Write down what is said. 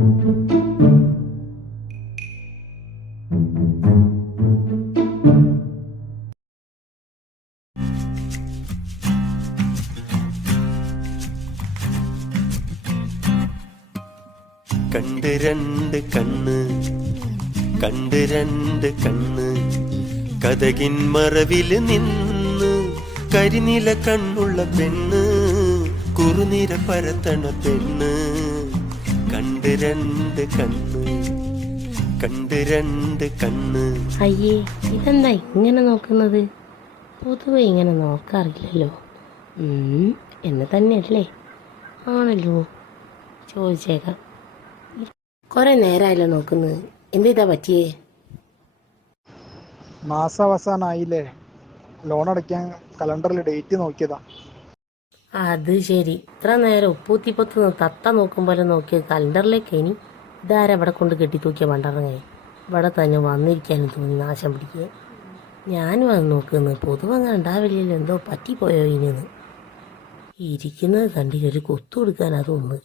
കണ്ട് രണ്ട് കണ്ണ്, കണ്ട് രണ്ട് കണ്ണ്, കതകിൻ മറവില് നിന്ന് കരിനില കണ്ണുള്ള പെണ്ണ്, കുറുനിര പരത്തണ പെണ്ണ്. കണ്ട് രണ്ട് കണ്ണ്, കണ്ട് രണ്ട് കണ്ണ്. അയ്യേ, ഇതെന്താ ഇങ്ങനെ നോക്കുന്നത്? പൊതുവെ ഇങ്ങനെ നോക്കാറില്ലല്ലോ. എന്നെ തന്നെയല്ലേ? ആണല്ലോ, ചോദിച്ചേക്കാം. കുറെ നേരമായല്ലോ നോക്കുന്നത്. എന്താ പറ്റിയേ? മാസാവസാനായില്ലേ, ലോൺ അടയ്ക്കാൻ കലണ്ടറിൽ ഡേറ്റ് നോക്കിയതാ. അത് ശരി, ഇത്ര നേരം ഉപ്പൂത്തിപ്പത്ത് തത്ത നോക്കും പോലെ നോക്കിയത് കലണ്ടറിലേക്ക്. ഇനി ഇതാരെ ഇവിടെ കൊണ്ട് കെട്ടി തൂക്കിയ പണ്ടറങ്ങി ഇവിടെ തന്നെ വന്നിരിക്കാനും തോന്നി, നാശം പിടിക്കുക. ഞാനും അത് നോക്കുന്നത്. പൊതുവെ അങ്ങനെ ഉണ്ടാവില്ലല്ലോ, എന്തോ പറ്റിപ്പോയോ ഇനിന്ന്. ഇരിക്കുന്നത് കണ്ടിട്ട് ഒരു കൊത്തു കൊടുക്കാനാ തോന്നുന്നത്.